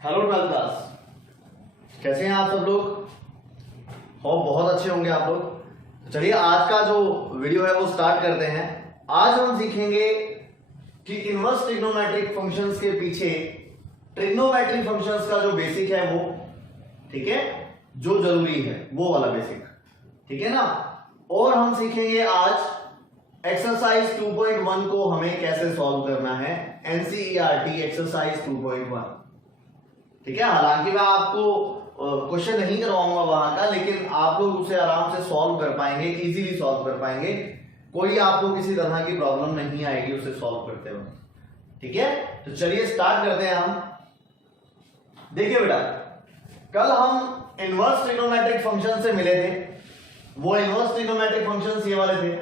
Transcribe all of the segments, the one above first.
Hello 12th class, कैसे हैं आप सब लोग। होप बहुत अच्छे होंगे आप लोग। तो चलिए आज का जो वीडियो है वो स्टार्ट करते हैं। आज हम सीखेंगे कि इनवर्स ट्रिग्नोमेट्रिक फंक्शंस के पीछे ट्रिग्नोमेट्रिक फंक्शंस का जो बेसिक है वो, ठीक है, जो जरूरी है वो वाला बेसिक, ठीक है ना। और हम सीखेंगे आज एक्सरसाइज 2.1 को हमें कैसे सॉल्व करना है, एनसीईआरटी एक्सरसाइज 2.1, ठीक है। हालांकि मैं आपको क्वेश्चन नहीं करवाऊंगा वहां का, लेकिन आप लोग उसे आराम से सॉल्व कर पाएंगे, इजीली सॉल्व कर पाएंगे। कोई आपको किसी तरह की प्रॉब्लम नहीं आएगी उसे सॉल्व करते हुए, ठीक है। तो चलिए स्टार्ट करते हैं हम। देखिए बेटा, कल हम इनवर्स ट्रिग्नोमेट्रिक फंक्शन से मिले थे। वो इनवर्स ट्रिग्नोमेट्रिक फंक्शंस ये वाले थे।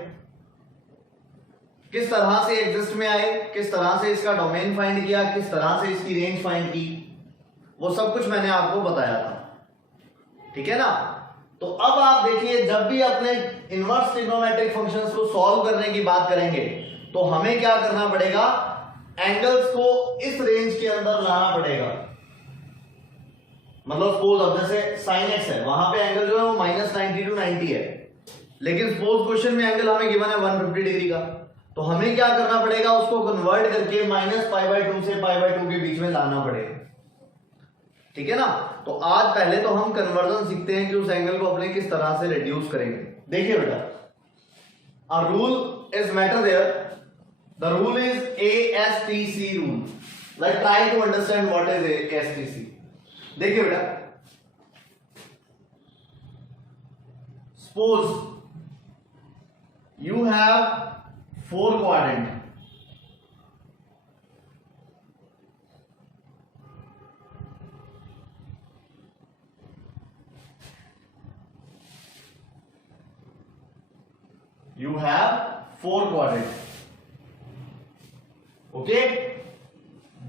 किस तरह से एग्जिस्ट में आए, किस तरह से इसका डोमेन फाइंड किया, किस तरह से इसकी रेंज फाइंड की, वो सब कुछ मैंने आपको बताया था, ठीक है ना। तो अब आप देखिए, जब भी अपने इनवर्स ट्रिग्नोमेट्रिक फंक्शंस को सॉल्व करने की बात करेंगे तो हमें क्या करना पड़ेगा, एंगल्स को इस रेंज के अंदर लाना पड़ेगा। मतलब सपोज अब जैसे साइन एक्स है, वहां पे एंगल जो है वो -90 to 90 है, लेकिन सपोज क्वेश्चन में एंगल हमें गिवन है 150 डिग्री का, तो हमें क्या करना पड़ेगा, उसको कन्वर्ट करके -π/2 से π/2 के बीच में लाना पड़ेगा, ठीक है ना। तो आज पहले तो हम कन्वर्जन सीखते हैं कि उस एंगल को अपने किस तरह से रिड्यूस करेंगे। देखिए बेटा, a rule is matter there, the rule is ASTC rule. Like try to understand what is ASTC। देखिए बेटा, suppose you have 4 quadrant, you have 4 quadrants, okay.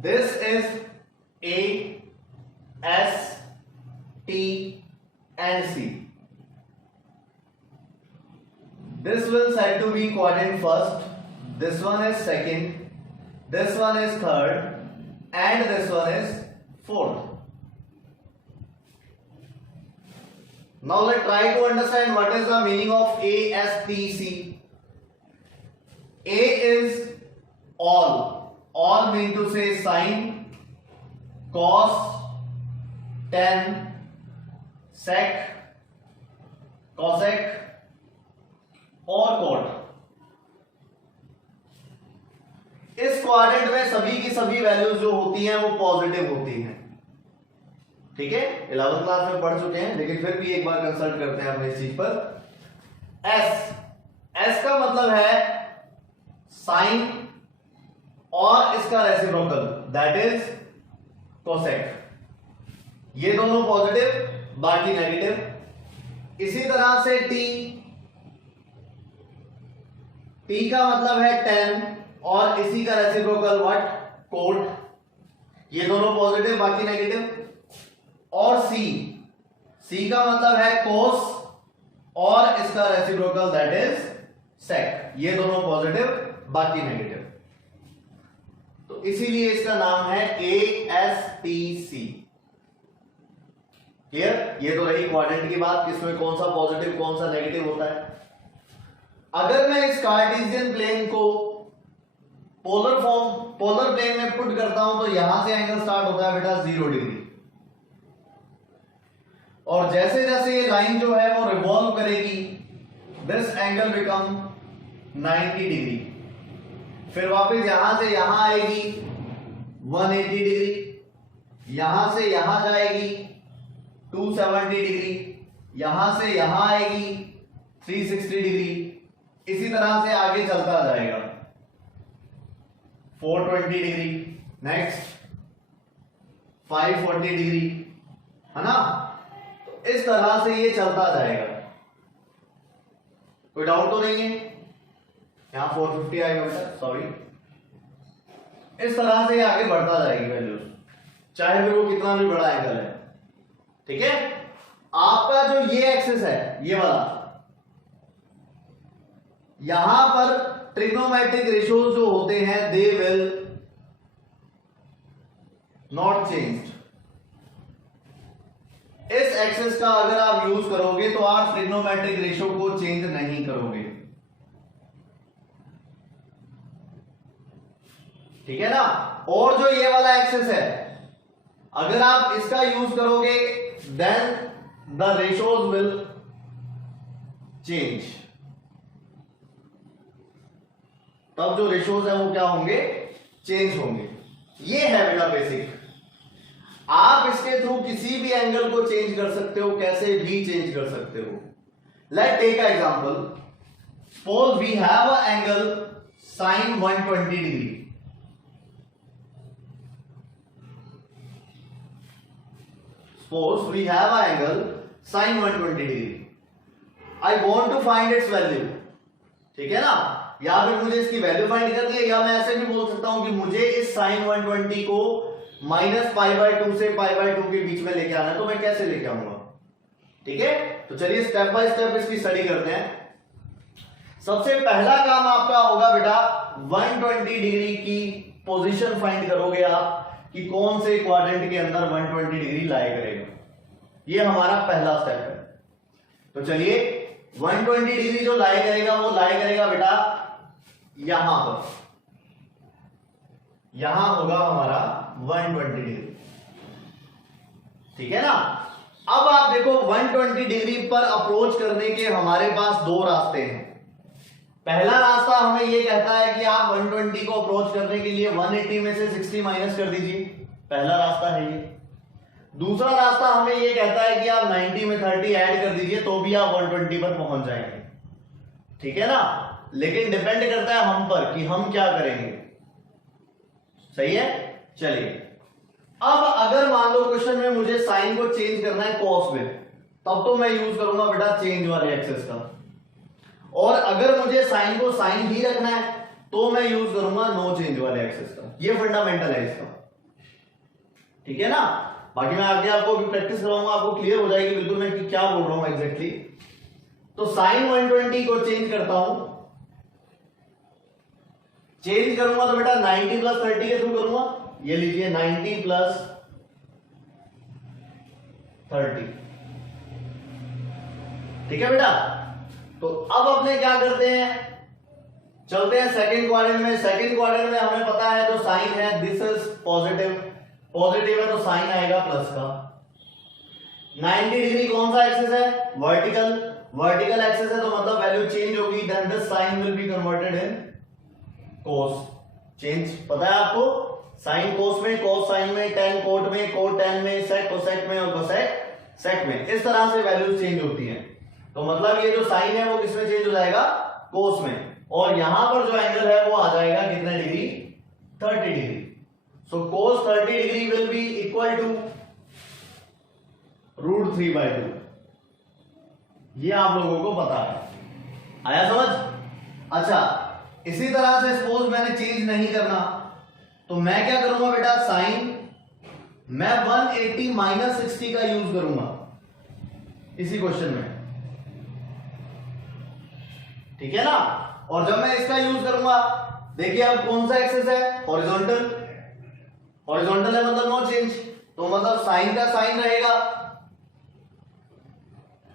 This is A, S, T and C. This will said to be quadrant first, this one is second, this one is third and this one is fourth. Now let's try to understand what is the meaning of ASTC. A is all. All mean to say sine, cos, tan, sec, cosec और cot। इस quadrant में सभी की सभी values जो होती हैं वो पॉजिटिव होती हैं, ठीक है। 11th क्लास में पढ़ चुके हैं, लेकिन फिर भी एक बार कंसल्ट करते हैं अपने इस चीज पर। एस का मतलब है साइन और इसका रेसिप्रोकल, दैट इज कोसेक। ये दोनों पॉजिटिव, बाकी नेगेटिव। इसी तरह से टी का मतलब है टेन और इसी का रेसिप्रोकल व्हाट, कोट। ये दोनों पॉजिटिव, बाकी नेगेटिव। और सी का मतलब है कोस और इसका रेसिप्रोकल दैट इज सेक। ये दोनों पॉजिटिव, बाकी नेगेटिव। तो इसीलिए इसका नाम है ASTC। क्लियर। ये तो रही क्वाड्रेंट की बात, किसमें कौन सा पॉजिटिव कौन सा नेगेटिव होता है। अगर मैं इस कार्टेशियन प्लेन को पोलर प्लेन में पुट करता हूं तो यहां से एंगल स्टार्ट होता है बेटा 0 डिग्री, और जैसे जैसे ये लाइन जो है वो रिवॉल्व करेगी, दिस एंगल बिकम 90 डिग्री। फिर वापस यहां से यहां आएगी 180 डिग्री, यहां से यहां जाएगी 270 डिग्री, यहां से यहां आएगी 360 डिग्री। इसी तरह से आगे चलता जाएगा 420 डिग्री, नेक्स्ट 540 डिग्री, है ना। इस तरह से ये चलता जाएगा। कोई डाउट तो नहीं है। यहां 450 आएगा बेटा, सॉरी। इस तरह से ये आगे बढ़ता जाएगी वैल्यूज, चाहे फिर वो कितना भी बड़ा एंगल है, ठीक है। आपका जो ये एक्सिस है, ये वाला, यहां पर ट्रिग्नोमेट्रिक रेशियोज जो होते हैं दे विल नॉट चेंज्ड, इस एक्सेस का अगर आप यूज करोगे तो आप ट्रिग्नोमेट्रिक रेशियो को चेंज नहीं करोगे, ठीक है ना। और जो ये वाला एक्सेस है, अगर आप इसका यूज करोगे then the ratios will change, तब जो रेशियोज है वो क्या होंगे, चेंज होंगे। ये है बेटा बेसिक। आप इसके थ्रू किसी भी एंगल को चेंज कर सकते हो, कैसे भी चेंज कर सकते हो। Let take a example, suppose we have a angle sin 120 degree. Suppose we have an angle sin 120 degree. I want to find its value, ठीक है ना। या फिर मुझे इसकी वैल्यू फाइंड करनी है, या मैं ऐसे भी बोल सकता हूं कि मुझे इस sin 120 को -π/2 से π/2 के बीच में लेके आना है, तो मैं कैसे लेके आऊंगा, ठीक है। तो चलिए स्टेप बाय स्टेप इसकी स्टडी करते हैं। सबसे पहला काम आपका होगा बेटा 120 डिग्री की पोजीशन फाइंड करोगे आप कि कौन से क्वाड्रेंट के अंदर 120 डिग्री लाई करेगा। ये हमारा पहला स्टेप है। तो चलिए 120 डिग्री जो लाई करेगा वो लाई करेगा बेटा यहां पर, यहां होगा हमारा 120 डिग्री, ठीक है ना। अब आप देखो 120 डिग्री पर अप्रोच करने के हमारे पास दो रास्ते हैं। पहला रास्ता हमें यह कहता है कि आप 120 को अप्रोच करने के लिए 180 में से 60 माइनस कर दीजिए, पहला रास्ता है ये। दूसरा रास्ता हमें यह कहता है कि आप 90 में 30 ऐड कर दीजिए तो भी आप 120 पर पहुंच जाएंगे, ठीक है ना। लेकिन डिपेंड करता है हम पर कि हम क्या करेंगे, सही है। चलिए अब अगर मान लो क्वेश्चन में मुझे साइन को चेंज करना है कॉस में, तब तो मैं यूज करूंगा बेटा चेंज वाले एक्सेस का। और अगर मुझे साइन को साइन ही रखना है तो मैं यूज करूंगा नो चेंज वाले एक्सेस का। ये फंडामेंटल है इसका, ठीक है ना। बाकी मैं आगे आपको भी प्रैक्टिस कराऊंगा, आपको क्लियर हो जाएगी बिल्कुल मैं क्या बोल रहा हूं एग्जैक्टली। तो साइन 120 को चेंज करता हूं, चेंज करूंगा तो बेटा 90 प्लस 30 के थ्रू करूंगा। ये लीजिए 90 प्लस 30, ठीक है बेटा। तो अब अपने क्या करते हैं, चलते हैं सेकंड क्वाड्रेंट में। सेकंड क्वाड्रेंट में हमें पता है जो साइन है दिस इज पॉजिटिव, पॉजिटिव है तो साइन आएगा प्लस का। 90 डिग्री कौन सा एक्सेस है, वर्टिकल, वर्टिकल एक्सेस है तो मतलब वैल्यू चेंज होगी, then the sine will be converted in cos. Change पता है आपको, साइन कोस में, कोस साइन में, टेन कोट में, कोट टेन में, सेक कोसेक में और कोसेक सेक में, इस तरह से वैल्यूज चेंज होती हैं। तो मतलब ये जो साइन है वो किसमें चेंज हो जाएगा, कोस में। और यहां पर जो एंगल है वो आ जाएगा कितने degree, 30 degree. So cos 30 degree will be equal to √3/2। ये आप लोगों को पता है, आया समझ। अच्छा इसी तरह से सपोज मैंने चेंज नहीं करना तो मैं क्या करूंगा बेटा, साइन मैं 180 माइनस 60 का यूज करूंगा इसी क्वेश्चन में, ठीक है ना। और जब मैं इसका यूज करूंगा, देखिए अब कौन सा एक्सेस है, हॉरिजॉन्टल, हॉरिजॉन्टल है मतलब नो चेंज, तो मतलब साइन का साइन रहेगा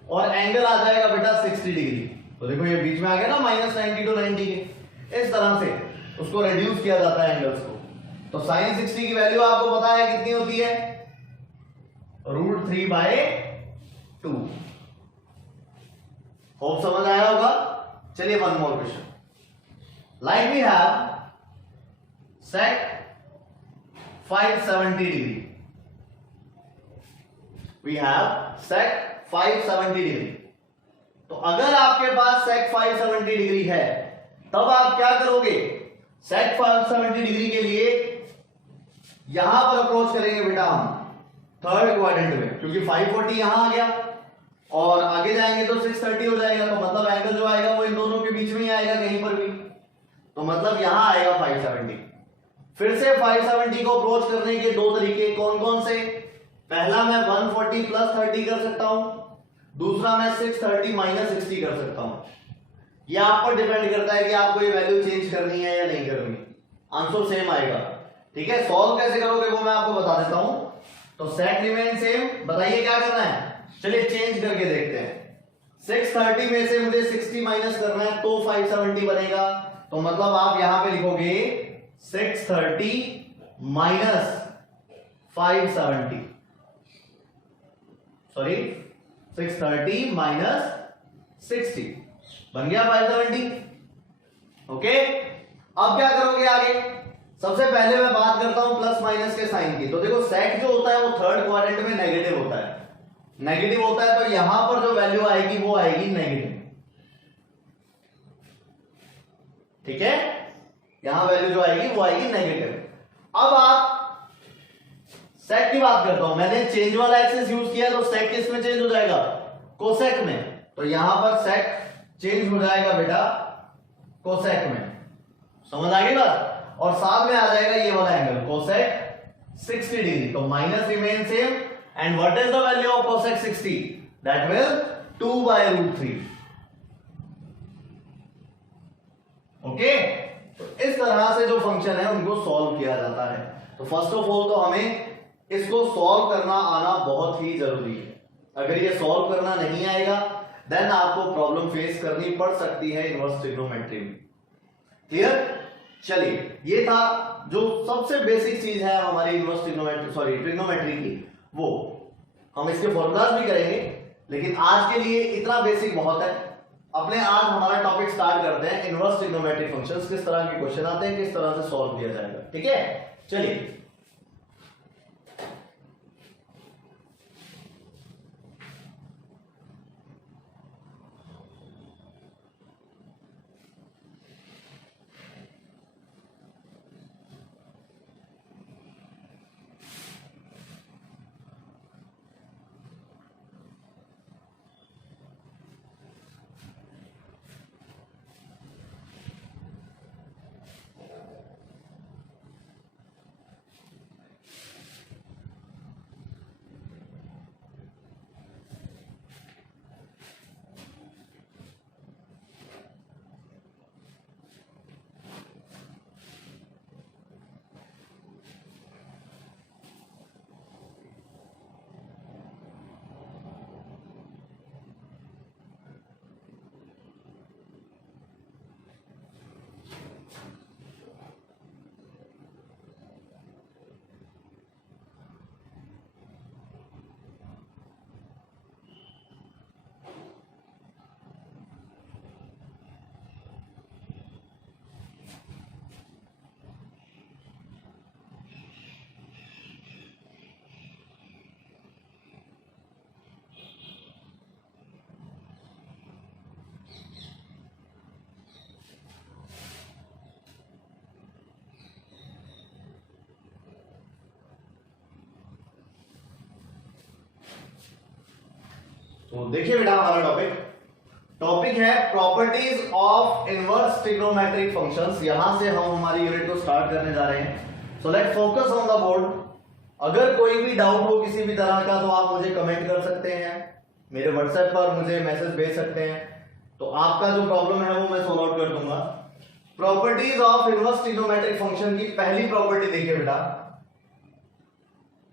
और एंगल आ जाएगा बेटा 60 डिग्री। तो देखो ये बीच में आ गया ना -90 to 90 के, इस तरह से उसको रिड्यूस किया जाता है एंगल्स को। तो साइन 60 की वैल्यू आपको पता है कितनी होती है, √3/2। होप समझ आया होगा। चलिए one more question, like we have sec 570 degree, we have sec 570 degree. तो अगर आपके पास सेक 570 डिग्री है तब आप क्या करोगे, सेक 570 डिग्री के लिए यहां पर अप्रोच करेंगे बेटा हम थर्ड क्वाड्रेंट में, क्योंकि 540 यहां आ गया और आगे जाएंगे तो 630 हो जाएगा। तो मतलब एंगल जो आएगा वो इन दोनों के बीच में ही आएगा कहीं पर भी, तो मतलब यहां आएगा 570। फिर से 570 को अप्रोच करने के दो तरीके, कौन कौन से, पहला मैं 140 प्लस 30 कर सकता हूं, दूसरा मैं 630 माइनस 60 कर सकता हूं। यह आप पर डिपेंड करता है कि आपको ये वैल्यू चेंज करनी है या नहीं करनी, आंसर सेम आएगा, ठीक है। सॉल्व कैसे करोगे वो मैं आपको बता देता हूं। तो सेक रिमेन सेम, बताइए क्या करना है, चलिए चेंज करके देखते हैं। 630 में से मुझे 60 माइनस करना है तो 570 बनेगा। तो मतलब आप यहां पे लिखोगे 630 माइनस 570, सॉरी 630 माइनस 60 बन गया 570। ओके, अब क्या करोगे आगे? सबसे पहले मैं बात करता हूं प्लस माइनस के साइन की। तो देखो सेक जो होता है वो थर्ड क्वाड्रेंट में नेगेटिव होता है, नेगेटिव होता है, तो यहां पर जो वैल्यू आएगी वो आएगी नेगेटिव। ठीक है, यहां वैल्यू जो आएगी वो आएगी नेगेटिव। अब आप सेक की बात करता हूं, मैंने चेंज वाला एक्सेस यूज किया तो सेक किस में चेंज हो जाएगा? कोसेक में। तो यहां पर सेक चेंज हो जाएगा बेटा कोसेक में। समझ आ गई बात? और साथ में आ जाएगा ये वाला एंगल कोसेक 60 डिग्री। तो minus remain same and what is the value of cosec 60? That will 2/√3। Okay, तो इस तरह से जो फंक्शन है उनको सॉल्व किया जाता है। तो फर्स्ट ऑफ ऑल तो हमें इसको सॉल्व करना आना बहुत ही जरूरी है। अगर ये सॉल्व करना नहीं आएगा देन आपको प्रॉब्लम फेस करनी पड़ सकती है इनवर्स ट्रिग्नोमेट्री में। क्लियर? चलिए, ये था जो सबसे बेसिक चीज है हमारी इनवर्स ट्रिग्नोमेट्री की, वो हम इसके फॉर्मूलाज भी करेंगे, लेकिन आज के लिए इतना बेसिक बहुत है। अपने आज हमारा टॉपिक स्टार्ट करते हैं इनवर्स ट्रिग्नोमेट्रिक फंक्शंस, किस तरह के क्वेश्चन आते हैं, किस तरह से सॉल्व किया जाएगा। ठीक है, चलिए तो देखिए बेटा हमारा टॉपिक है properties of inverse trigonometric functions. यहां से हम हमारी यूनिट को स्टार्ट करने जा रहे हैं। So let's focus on the board. अगर कोई भी डाउट हो किसी भी तरह का तो आप मुझे कमेंट कर सकते हैं, मेरे व्हाट्सएप पर मुझे मैसेज भेज सकते हैं, तो आपका जो प्रॉब्लम है वो मैं सॉल्व आउट कर दूंगा। Properties of inverse trigonometric function की पहली प्रॉपर्टी देखिए बेटा,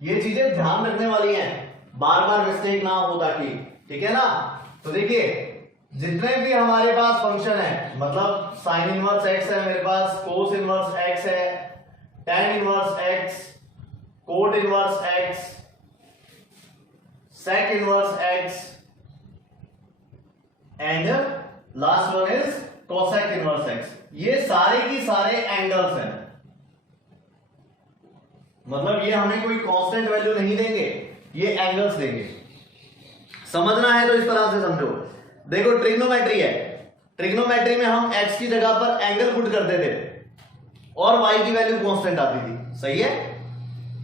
ये चीजें ध्यान रखने वाली हैं, बार बार मिस्टेक ना हो ताकि, ठीक है ना। तो देखिए जितने भी हमारे पास फंक्शन है, मतलब साइन इनवर्स एक्स है मेरे पास, कोस इनवर्स एक्स है, tan inverse x, cot inverse x, sec inverse x and last one is cosec inverse x. ये सारे की सारे एंगल्स हैं, मतलब ये हमें कोई कांस्टेंट वैल्यू नहीं देंगे, ये एंगल्स देंगे। समझना है तो इस तरह से समझो। देखो ट्रिग्नोमेट्री है, ट्रिग्नोमेट्री में हम x की जगह पर एंगल पुट करते थे और y की वैल्यू कांस्टेंट आती थी, सही है।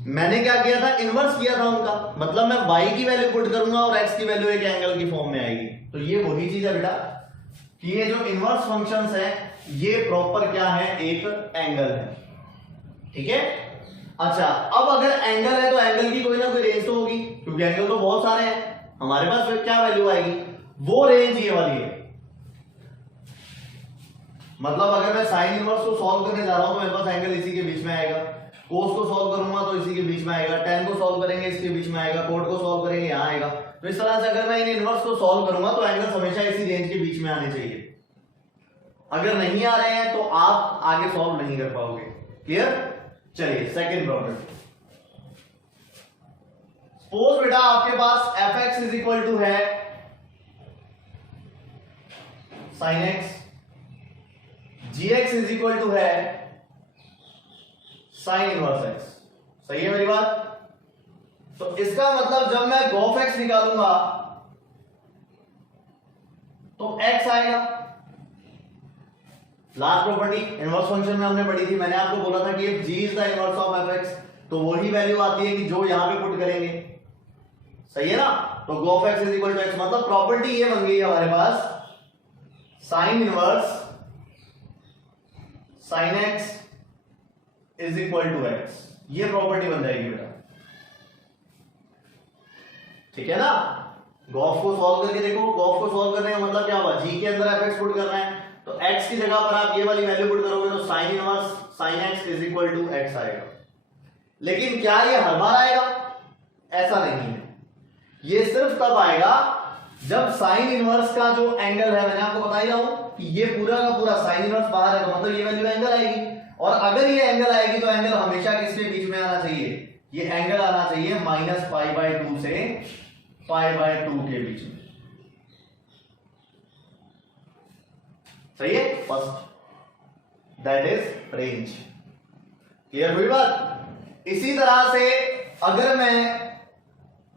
मैंने क्या किया था, इनवर्स किया था उनका, मतलब मैं y की वैल्यू पुट करूंगा और x की वैल्यू एक एंगल की फॉर्म में आएगी। तो ये वही चीज है बेटा कि ये जो इनवर्स फंक्शंस है ये प्रॉपर क्या है, एक एंगल है, ठीक है। अच्छा, अब अगर एंगल है तो एंगल की कोई ना कोई रेंज तो होगी, क्योंकि एंगल तो बहुत सारे हैं हमारे पास, फिर क्या वैल्यू आएगी, वो रेंज ये वाली है। मतलब अगर मैं साइन इनवर्स को सॉल्व करने जा रहा हूं तो मेरे पास एंगल इसी के बीच में आएगा। कोस को सॉल्व करूंगा तो इसी के बीच में आएगा, टेन को सॉल्व करेंगे इसके बीच में आएगा, कोट को सॉल्व करेंगे यहाँ आएगा। तो इस तरह से अगर मैं इन इनवर्स को सॉल्व करूंगा तो एंगल्स हमेशा इसी रेंज के बीच में आने चाहिए। अगर नहीं आ रहे हैं तो आप आगे सॉल्व नहीं कर पाओगे। क्लियर? चलिए सेकंड प्रॉब्लम। सपोज बेटा आपके पास fx इज इक्वल टू है sin x, gx is equal to है sin इनवर्स x। सही है मेरी बात? तो इसका मतलब जब मैं gOF x निकालूंगा तो x आएगा। लास्ट प्रॉपर्टी इनवर्स फंक्शन में हमने पढ़ी थी, मैंने आपको बोला था कि if g is the inverse of fx तो वही वैल्यू आती है कि जो यहां पे पुट करेंगे। सही है ना? तो gOF x is equal to x, मतलब प्रॉपर्टी ये बन गई है हमारे पास sin inverse sin x is equal to x। ये प्रॉपर्टी बन जाएगी बेटा। ठीक है ना? गॉफ को सॉल्व करके देखो, गॉफ को सॉल्व करने का मतलब क्या हुआ, g के अंदर fx पुट करना है तो x की जगह पर आप ये वाली वैल्यू पुट करोगे तो sin inverse sin x is equal to x आएगा। लेकिन क्या ये हर बार आएगा? ऐसा नहीं है। ये सिर्फ तब आएगा जब sin इनवर्स का जो एंगल है, मैंने आपको बता ही रहा हूं कि ये पूरा का पूरा sin इनवर्स बाहर है तो मतलब ये वैल्यू एंगल आएगी। और अगर ये एंगल आएगी तो एंगल हमेशा किसके बीच में आना चाहिए? ये एंगल आना चाहिए -π/2 से π/2 के बीच में। सही है? First that is range. Clear हुई बात? इसी तरह से अगर मैं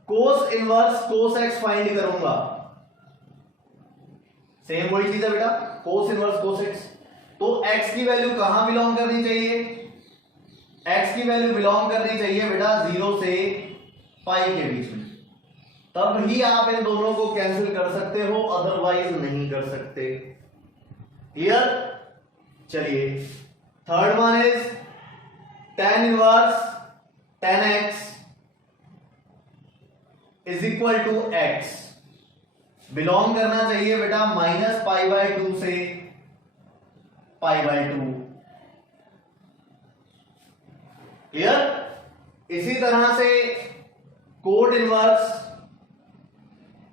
कोस इनवर्स कोस x फाइंड करूंगा, सेम वही चीज है बेटा, कोस इनवर्स कोस x, तो x की वैल्यू कहां बिलोंग करनी चाहिए? x की वैल्यू बिलोंग करनी चाहिए बेटा 0 से पाई के बीच में। तब ही आप इन दोनों को कैंसिल कर सकते हो, अदरवाइज नहीं कर सकते। क्लियर? चलिए third one is tan inverse tan x is equal to x, belong करना चाहिए बेटा -π/2 से π/2। क्लियर? इसी तरह से cot inverse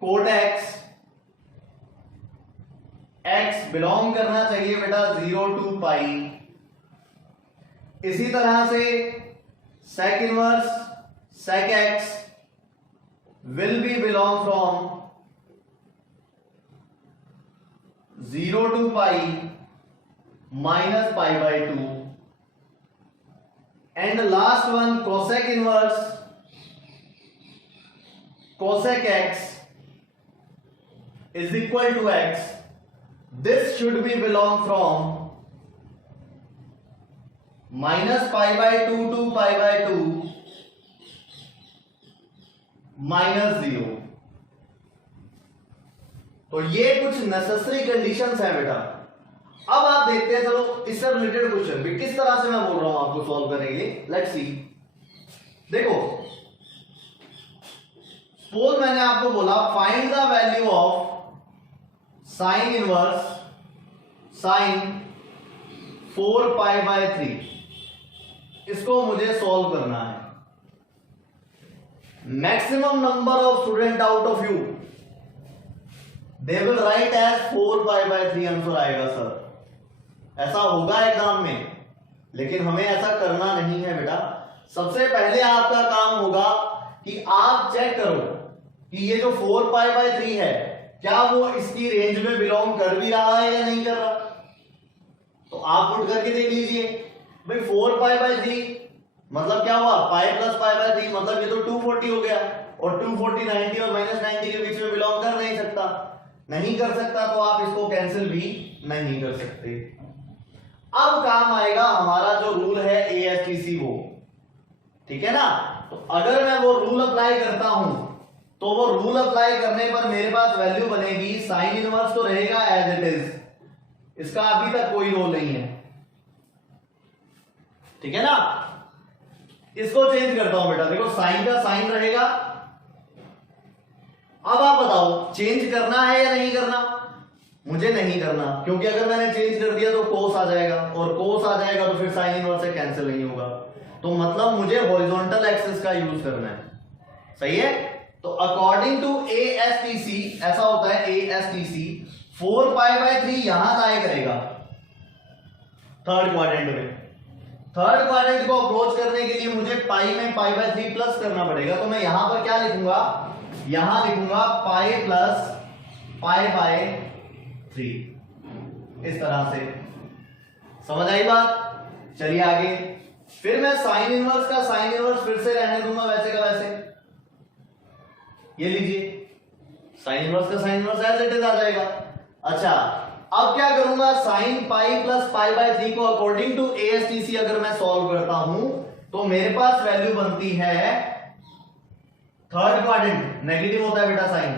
cot x, x belong करना चाहिए बेटा 0 टू पाई। इसी तरह से sec inverse sec x will be belong from 0 to pi -π/2, and the last one cosec inverse cosec x is equal to x. This should be belong from -π/2 to π/2 -0। तो ये कुछ necessary conditions हैं बेटा। अब आप देखते हैं, चलो इससे रिलेटेड क्वेश्चन भी किस तरह से मैं बोल रहा हूं आपको सॉल्व करने के लिए। Let's see. देखो सपोज मैंने आपको बोला find the value of sine inverse sine 4π/3। इसको मुझे सॉल्व करना है। Maximum number of student out of you they will write as 4π/3 answer आएगा सर, ऐसा होगा एग्जाम में, लेकिन हमें ऐसा करना नहीं है बेटा। सबसे पहले आपका काम होगा कि आप चेक करो कि ये जो 4π/3 है क्या वो इसकी रेंज में बिलोंग कर भी रहा है या नहीं कर रहा। तो आप पुट करके देख लीजिए भाई 4π/3 मतलब क्या हुआ, पाई प्लस π/3 मतलब ये तो 240 हो गया, और 240 90 और -90 के बीच में बिलोंग कर नहीं सकता। नहीं कर सकता तो आप इसको कैंसिल भी नहीं कर सकते। अब काम आएगा हमारा जो रूल है ASTC वो, ठीक है ना। तो अगर मैं वो रूल अप्लाई करता हूं तो वो रूल अप्लाई करने पर मेरे पास वैल्यू बनेगी साइन इनवर्स तो रहेगा एज इट इज, इसका अभी तक कोई रोल नहीं है, ठीक है ना। इसको चेंज करता हूं बेटा, देखो साइन का साइन रहेगा। अब आप बताओ चेंज करना है या नहीं करना। मुझे नहीं करना, क्योंकि अगर मैंने चेंज कर दिया तो कोस आ जाएगा, और कोस आ जाएगा तो फिर साइन इनवर्स से कैंसिल नहीं होगा। तो मतलब मुझे हॉरिजॉन्टल एक्सिस का यूज करना है, सही है। तो अकॉर्डिंग टू ASTC ऐसा होता है, ASTC 4π/3 यहां लाया करेगा थर्ड क्वाड्रेंट में। थर्ड क्वाड्रेंट को अप्रोच करने के लिए मुझे पाई में π/3 प्लस करना पड़ेगा, तो मैं यहां पर क्या लिखूंगा, यहां लिखूंगा पाई प्लस π/3, इस तरह से। समझ आई बात? चलिए आगे। फिर मैं साइन इनवर्स का साइन इनवर्स फिर से रहने दूंगा वैसे का वैसे, ये लीजिए साइन इनवर्स का sine inverse as it is आ जाएगा। अच्छा, अब क्या करूंगा, साइन पाई प्लस π/3 को अकॉर्डिंग टू ASTC अगर मैं सॉल्व करता हूं तो मेरे पास वैल्यू बनती है थर्ड क्वाड्रेंट नेगेटिव होता है बेटा साइन,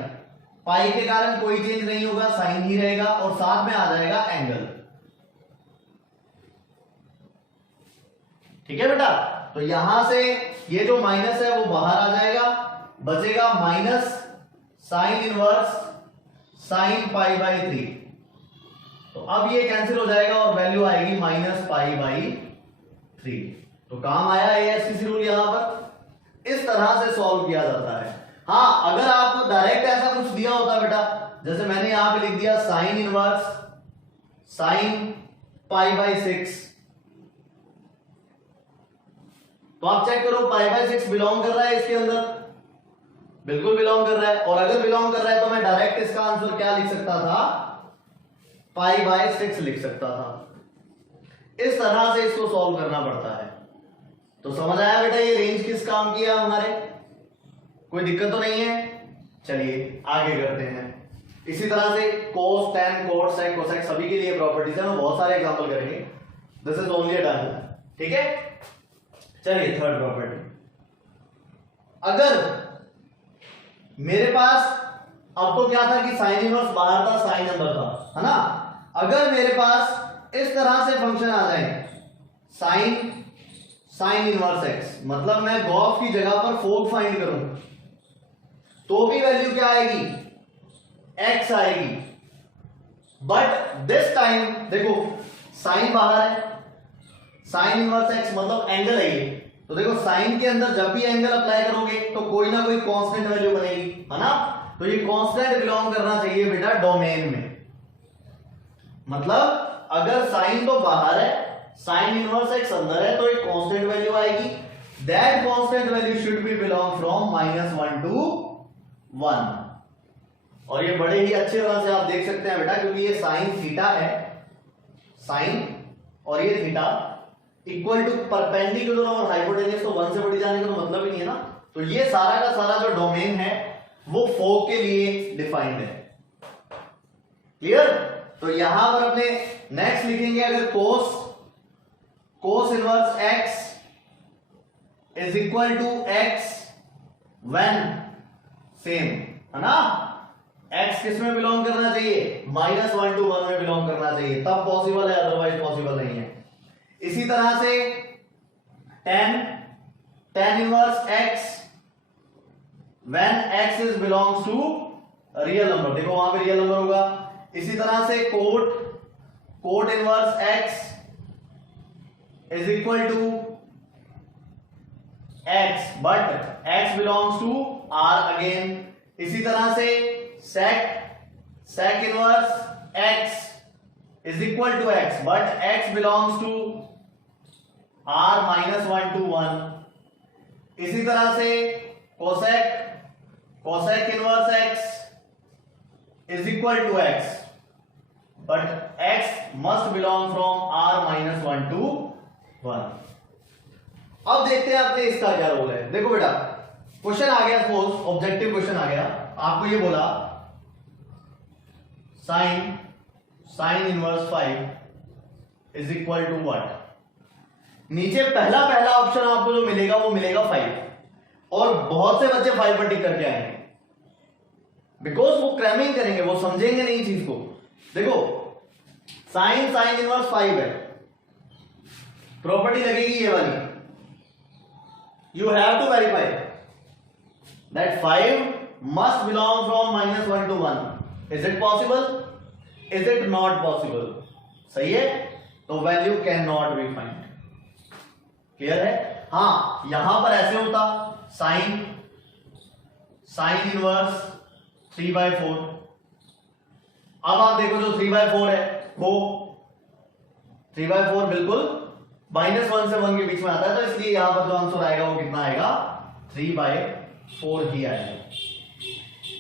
पाई के कारण कोई चेंज नहीं होगा, साइन ही रहेगा और साथ में आ जाएगा एंगल। ठीक है बेटा, तो यहां से ये जो माइनस है वो बाहर आ जाएगा, बचेगा माइनस साइन इनवर्स साइन π/3। तो अब ये कैंसिल हो जाएगा और वैल्यू आएगी माइनस π/3। तो काम आया ASTC रूल यहां पर। इस तरह से सॉल्व किया जाता है। हाँ, अगर आपको डायरेक्ट ऐसा कुछ दिया होता बेटा, जैसे मैंने यहां पे लिख दिया साइन इनवर्स साइन π/6, तो आप चेक करो π/6 बिलोंग कर रहा है इसके अंदर, बिल्कुल बिलोंग कर रहा है। और अगर बिलोंग कर रहा है तो मैं डायरेक्ट इसका आंसर क्या लिख सकता था, π/6 लिख सकता था। इस तरह से इसको सॉल्व करना पड़ता है। तो समझ आया बेटा ये रेंज किस काम की है हमारे, कोई दिक्कत तो नहीं है। चलिए आगे करते हैं। इसी तरह से cos, tan, cot, sec, cosec सभी के लिए प्रॉपर्टीज है, हम बहुत सारे एग्जांपल करेंगे। This is only a demo, ठीक है। चलिए थर्ड प्रॉपर्टी, अगर मेरे पास, अब तो क्या था कि साइन इनवर्स बाहर था, साइन अंदर था, है ना। अगर मेरे पास इस तरह से फंक्शन आ जाए साइन इनवर्स एक्स, मतलब मैं गॉस की जगह पर फोग फाइंड करूं तो भी वैल्यू क्या आएगी, एक्स आएगी। बट दिस टाइम देखो साइन बाहर है, साइन इनवर्स एक्स मतलब एंगल है ये, तो देखो साइन के अंदर जब भी एंगल अप्लाई करोगे तो कोई ना कोई कांस्टेंट वैल्यू बनेगी, है ना। तो ये कांस्टेंट बिलोंग करना चाहिए बेटा डोमेन में। मतलब अगर साइन तो बाहर है, साइन इनवर्स एक्स अंदर है, तो एक कांस्टेंट वैल्यू आएगी। That constant value should be belong from -1 to 1। और ये बड़े ही अच्छे तरह से आप देख सकते हैं बेटा, क्योंकि ये साइन थीटा है, साइन और ये थीटा इक्वल टू परपेंडिकुलर और हाइपोटेन्यूस, तो 1 से बढ़ी जाने का तो मतलब ही नहीं है ना। तो ये सारा का सारा जो डोमेन है वो फोक के लिए डिफाइंड है। क्लियर? तो यहां पर अपने नेक्स्ट लिखेंगे, अगर cos inverse x is equal to x when same, है ना। एक्स किस में बिलोंग करना चाहिए, -1 to 1 में बिलोंग करना चाहिए, तब पॉसिबल है, अदरवाइज पॉसिबल नहीं है। इसी तरह से tan inverse x when x is belongs to real number, देखो वहां पे रियल नंबर होगा। इसी तरह से cot inverse x is equal to x but x belongs to r again. इसी तरह से sec inverse x is equal to x but x belongs to r -1 to 1। इसी तरह से cosec inverse x is equal to x but x must belong from r -1 to 1। अब देखते हैं अपने इसका क्या रोल है। देखो बेटा क्वेश्चन आ गया, सपोज ऑब्जेक्टिव क्वेश्चन आ गया, आपको ये बोला sine inverse 5 is equal to what. नीचे पहला ऑप्शन आपको जो मिलेगा वो मिलेगा 5, और बहुत से बच्चे 5 पर टिक करके आएंगे, बिकॉज वो क्रैमिंग करेंगे, वो समझेंगे नहीं चीज को। देखो साइन इनवर्स 5 है, प्रॉपर्टी लगेगी ये वाली, you have to verify that 5 must belong from -1 to 1। Is it possible, is it not possible? सही है, तो value can not be find. Clear है? हाँ यहां पर ऐसे होता साइन इनवर्स 3/4। अब आप देखो जो 3/4 है वो 3/4 बिल्कुल -1 से 1 के बीच में आता है, तो इसलिए यहां पर जो आंसर आएगा वो कितना आएगा 3/4 ही आएगा।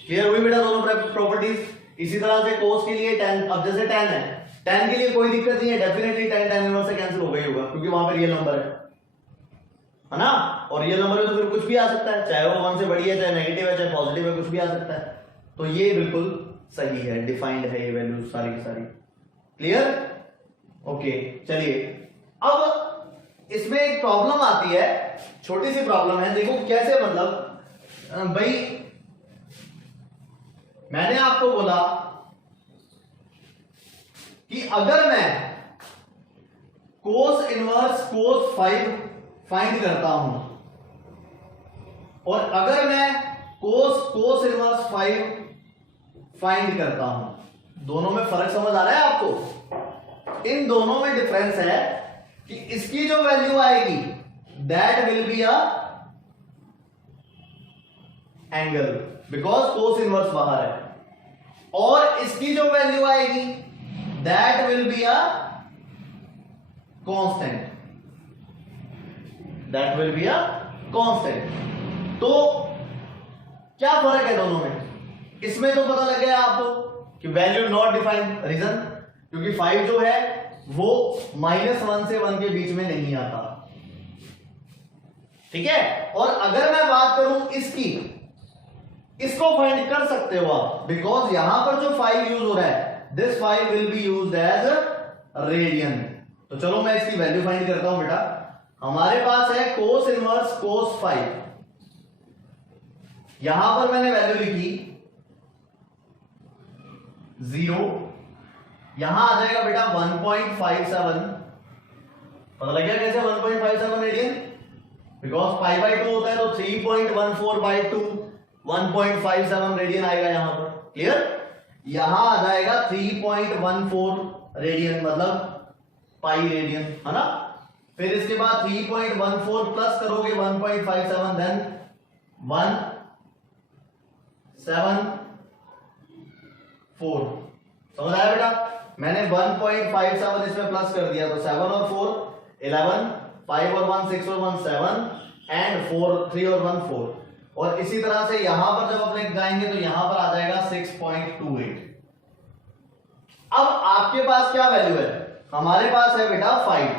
क्लियर हुई बेटा दोनों प्रॉपर्टीज। इसी तरह से कोस के लिए tan, अब जैसे tan है, tan के लिए कोई दिक्कत नहीं है, डेफिनेटली tan इनवर्स से कैंसिल हो गई होगा क्योंकि वहां पर रियल नंबर है ना, और रियल नंबर में तो फिर कुछ भी आ सकता है, चाहे वो 1 से बड़ी है, चाहे नेगेटिव है, चाहे पॉजिटिव है, कुछ भी आ सकता है। तो ये बिल्कुल सही है, डिफाइंड है ये वैल्यू सारी की सारी। क्लियर? ओके चलिए, अब इसमें एक प्रॉब्लम आती है, छोटी सी प्रॉब्लम है। देखो कैसे, मतलब भाई मैंने आपको बोला कि अगर मैं कोस इनवर्स कोस 5 फाइंड करता हूं और अगर मैं कोस इनवर्स 5 फाइंड करता हूं, दोनों में फर्क समझ आ रहा है आपको? इन दोनों में डिफरेंस है कि इसकी जो वैल्यू आएगी that will be a angle because cos inverse बाहर है, और इसकी जो वैल्यू आएगी that will be a constant, that will be a constant. तो क्या फर्क है दोनों में? इसमें तो पता लग गया आपको कि वैल्यू नॉट डिफाइंड, रीजन क्योंकि 5 जो है वो -1 से 1 के बीच में नहीं आता। ठीक है, और अगर मैं बात करूं इसकी, इसको फाइंड कर सकते हो आप बिकॉज यहां पर जो 5 यूज हो रहा है, this 5 will be used as radian. तो चलो मैं इसकी वैल्यू फाइंड करता हूं बेटा। हमारे पास है कोस इनवर्स कोस 5, यहां पर मैंने वैल्यू लिखी 0, यहां आ जाएगा बेटा 1.57। पता लग गया कैसे 1.57 रेडियन? बिकॉज 5/2 होता है तो 3.14/2 1.57 रेडियन आएगा यहां पर। क्लियर? यहां आ जाएगा 3.14 रेडियन, मतलब पाई रेडियन, है ना। फिर इसके बाद 3.14 प्लस करोगे 1.57, देन 1.74। समझ आया बेटा? मैंने 1.57 इसमें प्लस कर दिया तो 7 और 4 11, 5 और 1 6 और 1 7 एंड 4 3 और 1 4। और इसी तरह से यहां पर जब अपने जाएंगे तो यहां पर आ जाएगा 6.28। अब आपके पास क्या वैल्यू है? हमारे पास है बेटा 5,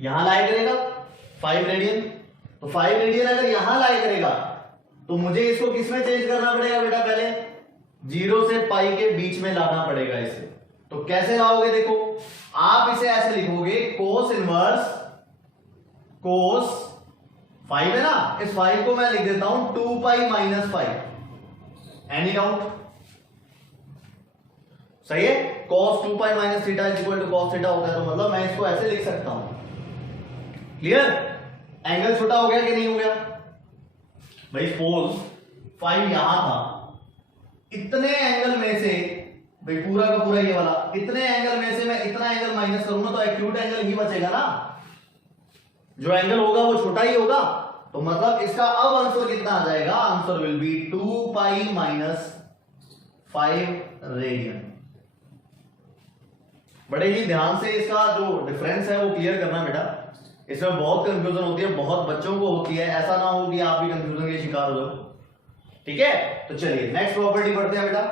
यहां लाई करेगा 5 रेडियन, तो 5 रेडियन अगर यहां लाई करेगा तो मुझे इसको किसमें चेंज करना पड़ेगा बेटा? पहले 0 से पाई के बीच में लाना पड़ेगा इसे। तो कैसे लाओगे? देखो आप इसे ऐसे लिखोगे, कोस इनवर्स कोस 5 है ना, इस 5 को मैं लिख देता हूं 2 पाई माइनस 5। Any doubt? सही है, cos 2 pi minus theta is equal to cos theta होता है, तो मतलब मैं इसको ऐसे लिख सकता हूं। क्लियर? एंगल छोटा हो गया कि नहीं हो गया भाई? सपोज 5 यहां था, इतने एंगल में से भाई पूरा का पूरा ये वाला, इतने एंगल में से मैं इतना एंगल माइनस करूंगा तो एक्यूट एंगल ही बचेगा ना, जो एंगल होगा वो छोटा ही होगा। तो मतलब इसका अब आंसर कितना आ जाएगा? Answer will B 2 pi minus 5 radian. बड़े ही ध्यान से इसका जो डिफरेंस है वो क्लियर करना बेटा, इसमें बहुत कंफ्यूजन होती है, बहुत बच्चों को होती है, ऐसा ना हो कि आप भी कंफ्यूजन के शिकार हो जाओ। ठीक है, तो चलिए नेक्स्ट प्रॉपर्टी पढ़ते हैं बेटा।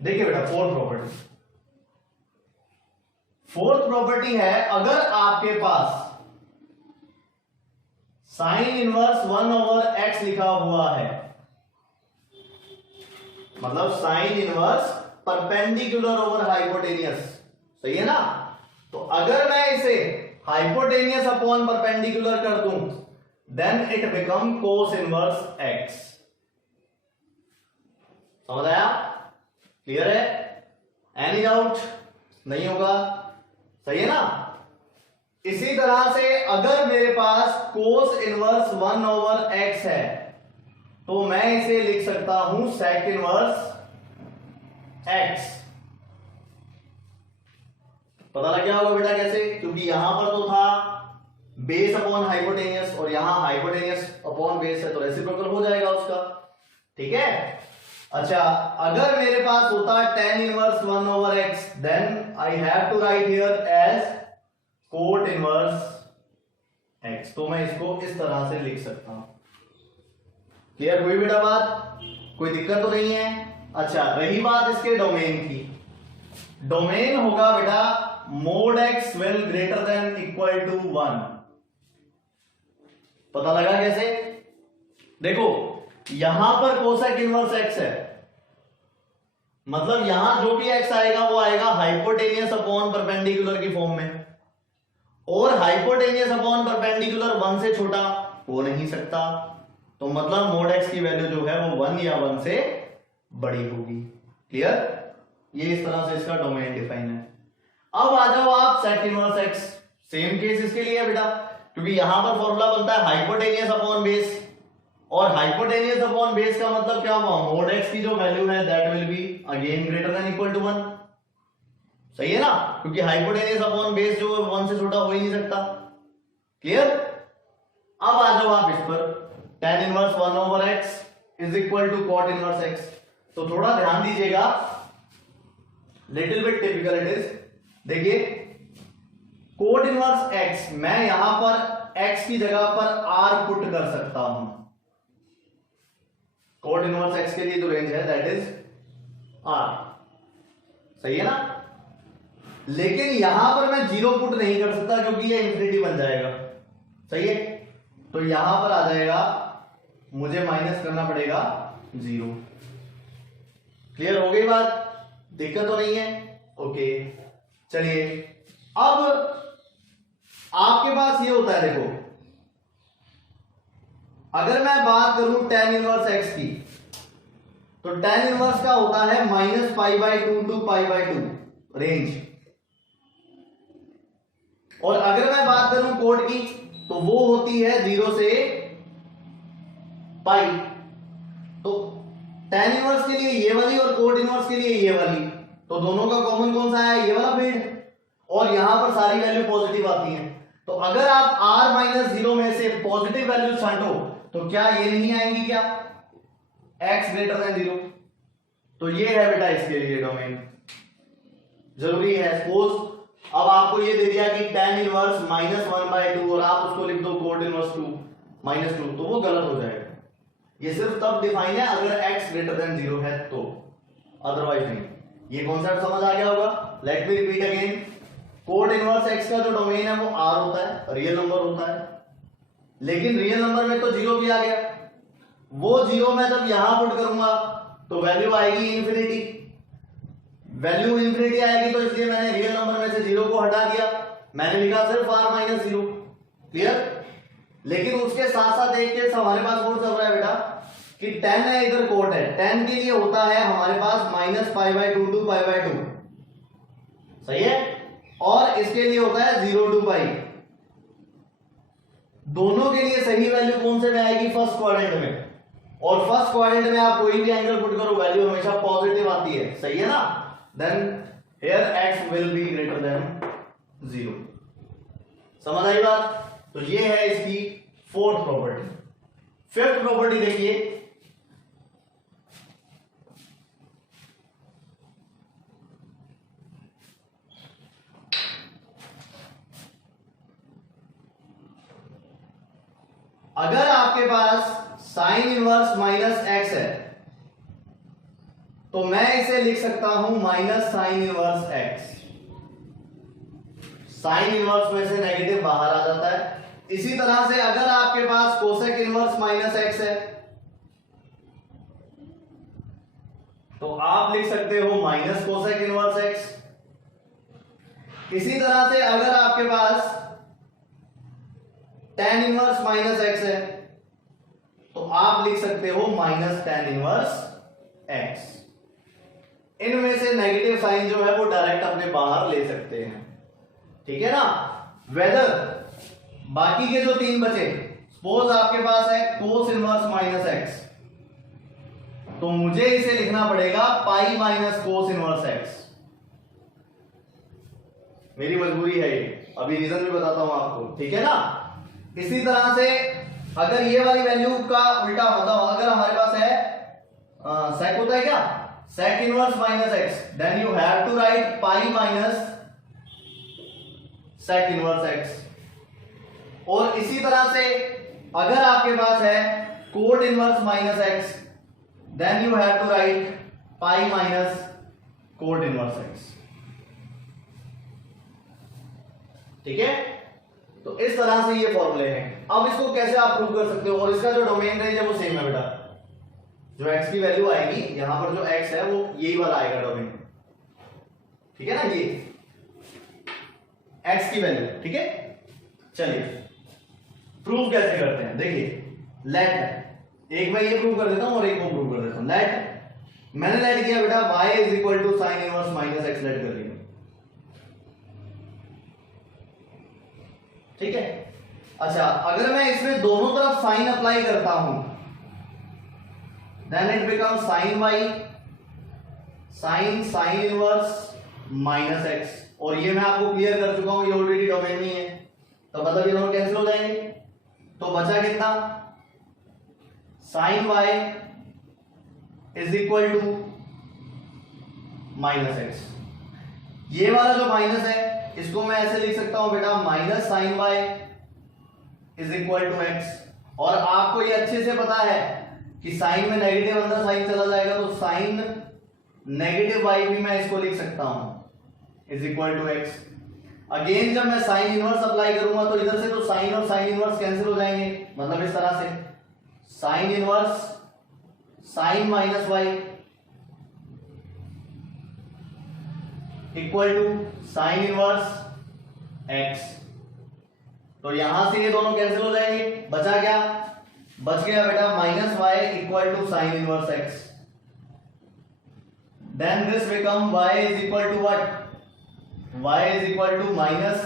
देखिए बेटा फोर्थ प्रॉपर्टी है, अगर आपके पास साइन इनवर्स 1/x लिखा हुआ है, मतलब sine inverse perpendicular over hypotenuse, सही है ना। तो अगर मैं इसे हाइपोटेनियस अपॉन परपेंडिकुलर कर दूं then it become cos inverse x। समझ आया? क्लियर है? Any doubt? नहीं होगा? सही है ना। इसी तरह से अगर मेरे पास कोस इनवर्स 1/x है तो मैं इसे लिख सकता हूं सेक इनवर्स x। पता लग गया होगा बेटा कैसे, क्योंकि यहां पर तो था बेस अपॉन हाइपोटेनियस और यहां हाइपोटेनियस अपॉन बेस है तो रेसिप्रोकल हो जाएगा उसका। ठीक है। अच्छा, अगर मेरे पास होता tan inverse 1 over x, then I have to write here as cot inverse x, तो मैं इसको इस तरह से लिख सकता हूं। क्लियर हुई बेटा बात, कोई दिक्कत तो नहीं है। अच्छा, रही बात इसके डोमेन की, डोमेन होगा बेटा mod x will greater than equal to 1। पता लगा कैसे? देखो यहां पर कोसेक इनवर्स x है, मतलब यहां जो भी x आएगा वो आएगा हाइपोटेनियस अपॉन परपेंडिकुलर की फॉर्म में, और हाइपोटेनियस अपॉन परपेंडिकुलर 1 से छोटा हो नहीं सकता, तो मतलब मोड x की वैल्यू जो है वो 1 या 1 से बड़ी होगी। क्लियर? ये इस तरह से इसका डोमेन डिफाइन है। अब आ जाओ आप sec inverse x, same case इसके लिए है बेटा, क्योंकि यहां पर फॉर्मूला बनता है हाइपोटेनियस अपॉन बेस, और हाइपोटेनियस अपॉन बेस का मतलब क्या हुआ, मोड x की जो वैल्यू है that will be again greater than equal to 1। सही है ना, क्योंकि हाइपोटेनियस अपॉन बेस जो 1 से छोटा हो ही नहीं सकता। क्लियर? अब आ जाओ आप इस पर, tan inverse 1 over x is equal to cot inverse x। तो थोड़ा ध्यान दीजिएगा, little bit typical it is. देखिए cot इनवर्स x, मैं यहां पर x की जगह पर r पुट कर सकता हूं। cot इनवर्स x के लिए जो रेंज है दैट इज r, सही है ना, लेकिन यहां पर मैं 0 पुट नहीं कर सकता क्योंकि ये इंफिनिटी बन जाएगा। सही है, तो यहां पर आ जाएगा, मुझे माइनस करना पड़ेगा 0। क्लियर हो गई बात, दिक्कत तो नहीं है? ओके, चलिए अब आपके पास ये होता है, देखो अगर मैं बात करूं tan इनवर्स x की, तो tan इनवर्स का होता है -π/2 टू π/2 रेंज, और अगर मैं बात करूं कोट की तो वो होती है 0 से पाई। तो tan इनवर्स के लिए ये वाली और कोट इनवर्स के लिए ये वाली, तो दोनों का कॉमन कौन सा है, ये वाला फील्ड, और यहां पर सारी वैल्यू पॉजिटिव आती हैं। तो अगर आप r-0 में से पॉजिटिव वैल्यू छांटो तो क्या ये नहीं आएंगी, क्या x ग्रेटर देन 0? तो ये है बेटा इसके लिए डोमेन, जरूरी है। सपोज अब आपको ये दे दिया कि tan इनवर्स -1/2 और आप उसको लिख दो कोट इनवर्स 2 -2, तो वो गलत हो जाएगा। ये सिर्फ तब डिफाइन है अगर x ग्रेटर देन 0 है तो, अदरवाइज नहीं। ये कॉन्सेप्ट समझ आ गया होगा। Let me repeat again, coat inverse x का जो डोमेन है वो r होता है, रियल नंबर होता है, लेकिन रियल नंबर में तो 0 भी आ गया। वो 0 मैं जब यहां पुट करूंगा तो वैल्यू आएगी इंफिनिटी, वैल्यू इंफिनिटी आएगी, तो इसलिए मैंने रियल नंबर में से 0 को हटा दिया, मैंने लिखा सिर्फ r-0। क्लियर? लेकिन उसके साथ साथ एक केस हमारे पास और चल रहा है बेटा कि tan है, इधर कोट है, tan के लिए होता है हमारे पास -π/2 टू π/2, सही है, और इसके लिए होता है 0 टू पाई। दोनों के लिए सही वैल्यू कौन से में आएगी, फर्स्ट क्वाड्रेंट में, और फर्स्ट क्वाड्रेंट में आप कोई भी एंगल पुट करो वैल्यू हमेशा पॉजिटिव आती है। सही है ना, then here x will be greater than 0। समझ आई बात? तो ये है इसकी फोर्थ प्रॉपर्टी। फिफ्थ प्रॉपर्टी देखिए, अगर आपके पास साइन इनवर्स -x है तो मैं इसे लिख सकता हूं -sin inverse x। Sine inverse में से नेगेटिव बाहर आ जाता है। इसी तरह से अगर आपके पास कोसेक इनवर्स -x है तो आप लिख सकते हो माइनस कोसेक इनवर्स x। इसी तरह से अगर आपके पास tan इनवर्स -x है तो आप लिख सकते हो -tan इनवर्स x। इनमें से नेगेटिव साइन जो है वो डायरेक्ट अपने बाहर ले सकते हैं। ठीक है ना। वेदर बाकी के जो 3 बचे, सपोज आपके पास है कोस इनवर्स -x, तो मुझे इसे लिखना पड़ेगा पाई माइनस कोस इनवर्स x। मेरी मजबूरी है ये, अभी रीजन भी बताता हूं आपको, ठीक है ना। इसी तरह से अगर ये वाली वैल्यू का उल्टा होता हो, अगर हमारे पास है सेक होता है क्या, sec inverse minus x, then you have to write pi minus sec inverse x. और इसी तरह से अगर आपके पास है cot inverse minus x, then you have to write pi minus cot inverse x, ठीक है। तो इस तरह से ये फॉर्मूले हैं। अब इसको कैसे आप प्रूव कर सकते हो, और इसका जो डोमेन रेंज है वो सेम है बेटा, जो x की वैल्यू आएगी यहां पर जो x है वो यही वाला आएगा डोमेन, ठीक है ना, ये x की वैल्यू, ठीक है। चलिए प्रूव कैसे करते हैं, देखिए लेट, एक मैं ये प्रूव कर देता हूं और एक को प्रूव कर देता हूं। लेट, मैंने लेट किया बेटा y is equal to sine inverse minus x, let कर लिया, ठीक है। अच्छा, अगर मैं इसमें दोनों तरफ साइन अप्लाई करता हूं, then it become sine y sine inverse minus x, और ये मैं आपको क्लियर कर चुका हूं, ये ऑलरेडी डोमेन में है, तो मतलब ये दोनों कैंसिल हो जाएंगे, तो बचा कितना, sine y is equal to minus x. ये वाला जो माइनस है इसको मैं ऐसे लिख सकता हूं बेटा, minus sine y is equal to x. और आपको ये अच्छे से पता है कि साइन में नेगेटिव अंदर साइन चला जाएगा, तो साइन नेगेटिव वाई भी मैं इसको लिख सकता हूं is equal to x. Again जब मैं साइन इनवर्स अप्लाई करूंगा तो इधर से तो साइन और साइन इनवर्स कैंसिल हो जाएंगे, मतलब इस तरह से sine inverse sine minus y equal to sine inverse x. तो यहां से ये दोनों कैंसिल हो जाएंगे, बचा क्या, बच गया बेटा minus y equal to sine inverse x, then this become y is equal to what, y is equal to minus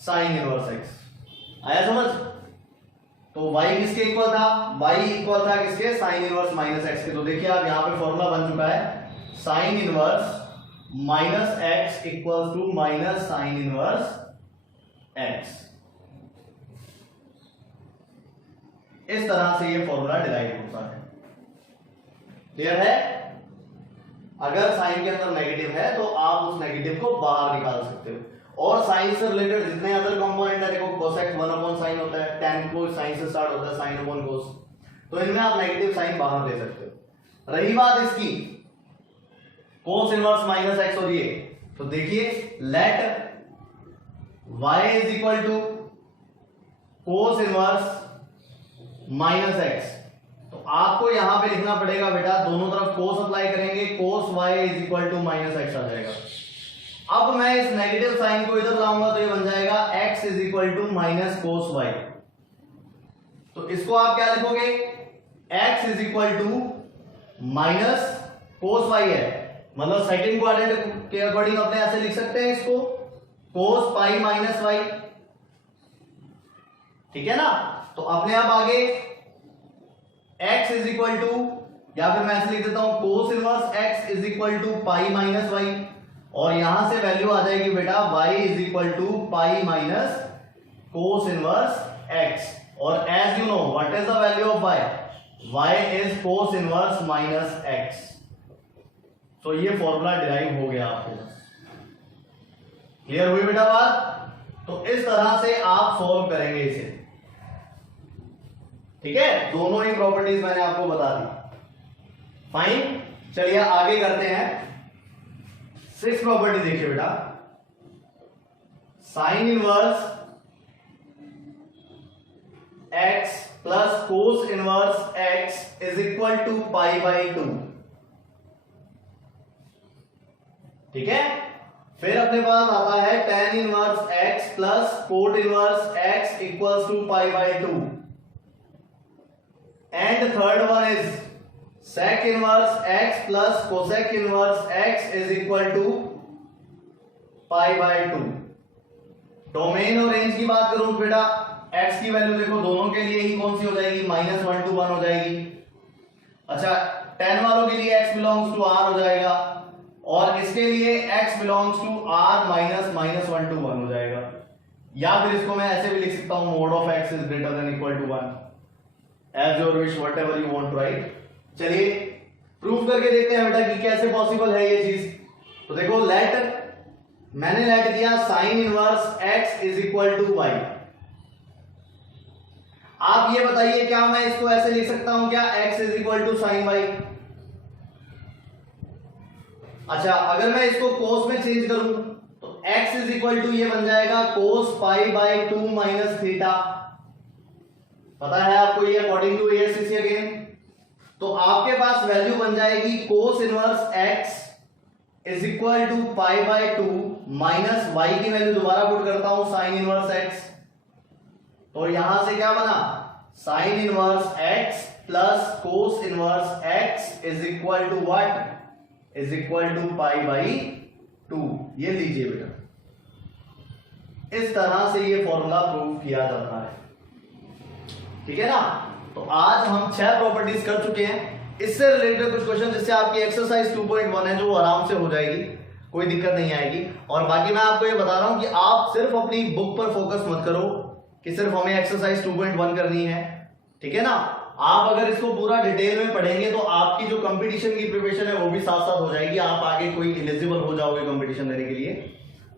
sine inverse x. आया समझ। तो y किसके इक्वल था, y इक्वल था किसके, साइन इनवर्स माइनस एक्स के। तो देखिए आप यहां पे फॉर्मूला बन चुका है, sine inverse minus x equal to minus sine inverse x. इस तरह से ये फॉर्मूला डिराइव होता है, क्लियर है। अगर साइन के अंदर नेगेटिव है तो आप उस नेगेटिव को बाहर निकाल सकते हो। और साइन से रिलेटेड जितने अदर कंपोनेंट है, देखो कोसेक 1 अपॉन साइन होता है, tan को साइन से स्टार्ट होता है, साइन अपॉन कोस, तो इनमें आप नेगेटिव साइन बाहर ले सकते हो। रही बात इसकी कोस इनवर्स माइनस एक्स और ये, तो देखिए let y is equal to cos inverse minus x, तो आपको यहां पे लिखना पड़ेगा बेटा, दोनों तरफ कोस अप्लाई करेंगे, cos y is equal to minus x आ जाएगा। अब मैं इस नेगेटिव साइन को इधर लाऊंगा तो ये बन जाएगा x is equal to minus cos y। तो इसको आप क्या लिखोगे, x is equal to minus cos y है, मतलब सेकंड क्वाड्रेंट के अकॉर्डिंग अपने ऐसे लिख सकते हैं इसको, कोस पाई माइनस y, ठीक है ना। तो अपने आप आगे x इज इक्वल टू, या फिर मैं ऐसे लिख देता हूं cos inverse x is equal to pi minus y, और यहां से वैल्यू आ जाएगी बेटा y is equal to pi minus cos inverse x। और as you know what is the value of y, y is cos inverse minus x। तो ये formula derive हो गया आपके पास, क्लियर हुई बेटा बात। तो इस तरह से आप सॉल्व करेंगे इसे, ठीक है। दोनों ही प्रॉपर्टीज मैंने आपको बता दी, फाइन। चलिए आगे करते हैं, 6 प्रॉपर्टी देखिए बेटा, sine inverse x plus cos inverse x is equal to pi by 2, ठीक है। फिर अपने पास आता है tan inverse x plus cot inverse x equals to pi by 2, and third one is sec inverse x plus cosec inverse x is equal to pi by 2। Domain और range की बात करूं बेटा, x की वैल्यू देखो दोनों के लिए ही कौन सी हो जाएगी, -1 to 1 हो जाएगी। अच्छा tan वालों के लिए x बिलोंग्स टू r हो जाएगा, और इसके लिए x belongs to r minus minus 1 to 1 हो जाएगा, या फिर इसको मैं ऐसे भी लिख सकता हूं mod of x is greater than equal to 1, as your wish, whatever you want to write. चलिए प्रूफ करके देखते हैं बेटा कि कैसे पॉसिबल है ये चीज। तो देखो मैंने लेट किया sine inverse x is equal to y। आप ये बताइए क्या मैं इसको ऐसे लिख सकता हूं क्या, x is equal to sine y। अच्छा अगर मैं इसको कोस में चेंज करूं तो x इज इक्वल टू ये बन जाएगा कोस पाई बाई 2 माइनस थीटा। पता है आपको ये अकॉर्डिंग टू ASCC अगेन। तो आपके पास वैल्यू बन जाएगी cos inverse x is equal to pi by 2 minus y की वैल्यू दोबारा पुट करता हूं साइन इनवर्स x। तो यहां से क्या बना, sine inverse x plus cos inverse x is equal to what, is equal to pi by 2। ये लीजिए बेटा, इस तरह से ये फॉर्मूला प्रूव किया जाता है, ठीक है ना। तो आज हम 6 प्रॉपर्टीज कर चुके हैं। इससे रिलेटेड कुछ क्वेश्चन जिससे आपकी एक्सरसाइज 2.1 है जो आराम से हो जाएगी, कोई दिक्कत नहीं आएगी। और बाकी मैं आपको ये बता रहा हूं कि आप सिर्फ अपनी बुक पर फोकस मत करो कि सिर्फ हमें एक्सरसाइज 2.1 करनी है, ठीक है ना। आप अगर इसको पूरा डिटेल में पढ़ेंगे तो आपकी जो कंपटीशन की प्रिपरेशन है वो भी साथ साथ हो जाएगी, आप आगे कोई एलिजिबल हो जाओगे कंपटीशन देने के लिए,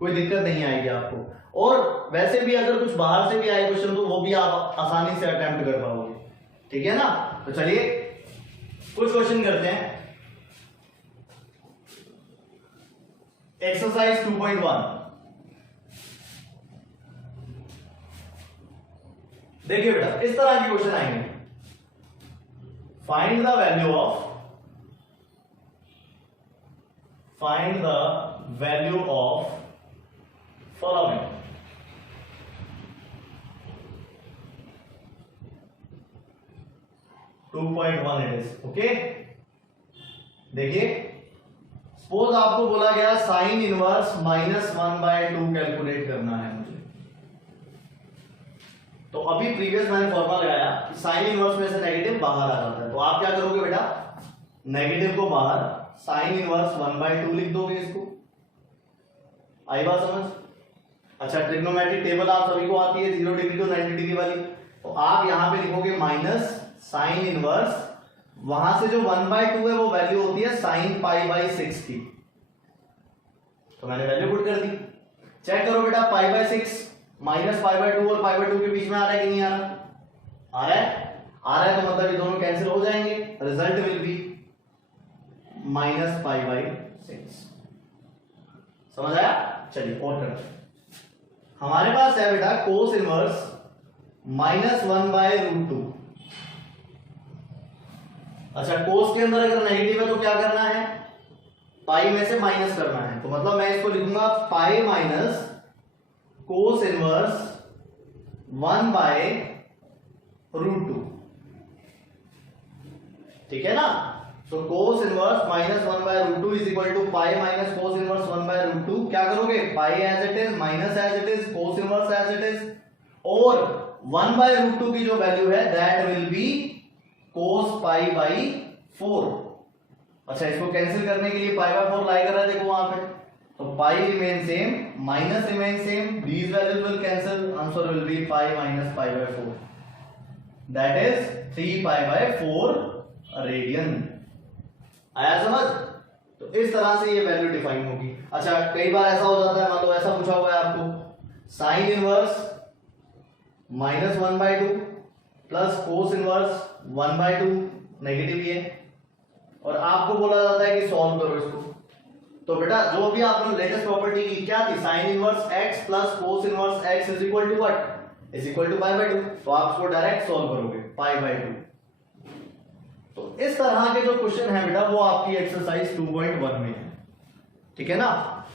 कोई दिक्कत नहीं आएगी आपको। और वैसे भी अगर कुछ बाहर से भी आए क्वेश्चन तो वो भी आप आसानी से अटेम्प्ट कर पाओगे, ठीक है ना। तो चलिए कुछ क्वेश्चन करते हैं। एक्सरसाइज 2.1 देखिए बेटा, इस तरह के क्वेश्चन आएंगे। Find the value of following. It is okay. देखिए सपोज आपको बोला गया साइन इनवर्स -1/2 कैलकुलेट करना है मुझे। तो अभी प्रीवियस मैंने फॉर्मूला लगाया कि साइन इनवर्स में से नेगेटिव बाहर आ जाता है, तो आप क्या करोगे बेटा, नेगेटिव को बाहर, साइन इनवर्स 1/2 लिख दोगे। इसको आई बात समझ। अच्छा ट्रिग्नोमेट्रिक टेबल आप सभी को आती है 0 डिग्री टू 90 डिग्री वाली, तो आप यहां पे लिखोगे माइनस साइन इनवर्स, वहां से जो 1/2 है वो वैल्यू होती है साइन पाई बाई 6 की। तो मैंने वैल्यू पुट कर दी। चेक करो बेटा, pi by 6 minus pi by 2 और पाई बाई 2 के बीच में आ रहा है कि नहीं आ रहा, आ रहा है, आ रहा है। तो मतलब ये दोनों कैंसिल हो जाएंगे, result will be minus pi by 6। समझ आया। चलिए और करते हैं। हमारे पास है बेटा कोस इनवर्स -1/√2। अच्छा कोस के अंदर अगर नेगेटिव है तो क्या करना है, पाई में से माइनस करना है। तो मतलब मैं इसको लिखूंगा पाई माइनस कोस इनवर्स 1/√2, ठीक है ना। तो cos inverse -1/√2 is equal to pi minus cos inverse 1/√2। क्या करोगे, pi as it is, minus as it is, cos inverse as it is, और 1/√2 की जो वैल्यू है that will be cos pi by 4। अच्छा इसको कैंसिल करने के लिए पाई बाई 4 लाई कर रहा है, देखो वहां पे, तो pi remain same, minus remain same, these values will cancel, answer will be pi minus pi by 4, that is 3 pi by 4 radian. आया समझ। तो इस तरह से ये वैल्यू डिफाइन होगी। अच्छा कई बार ऐसा हो जाता है, मान लो ऐसा पूछा हुआ है आपको, sine inverse -1/2 plus cos inverse 1/2 negative ये, और आपको बोला जाता है कि सॉल्व करो इसको। तो बेटा जो भी आपने लेटेस्ट प्रॉपर्टी की क्या थी, sine inverse x plus cos inverse x is equal to what, is equal to पाई/2। तो आप इसको डायरेक्ट सॉल्व करोगे पाई/2। तो इस तरह के जो क्वेश्चन है बेटा वो आपकी एक्सरसाइज 2.1 में है, ठीक है ना।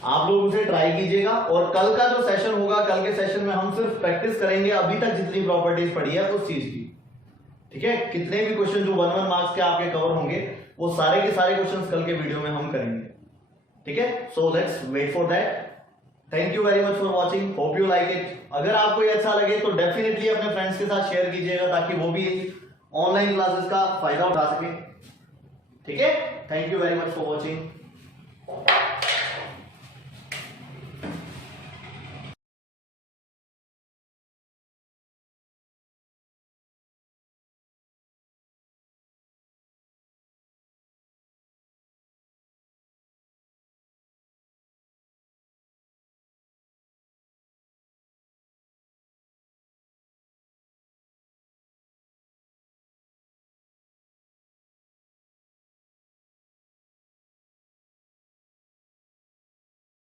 आप लोग उसे ट्राई कीजिएगा, और कल का जो सेशन होगा, कल के सेशन में हम सिर्फ प्रैक्टिस करेंगे अभी तक जितनी प्रॉपर्टीज पढ़ी है उस चीज की, ठीक है। कितने भी क्वेश्चन जो 1 मार्क्स के आपके कवर होंगे वो सारे के सारे क्वेश्चंस कल के वीडियो में हम करेंगे, ठीक है। So let's wait for that. Thank you very much for watching, hope you like it. अगर आपको ये अच्छा लगे तो डेफिनेटली अपने फ्रेंड्स के साथ शेयर कीजिएगा ताकि वो भी ऑनलाइन क्लासेस का फायदा उठा सके, ठीक है। Thank you very much for watching.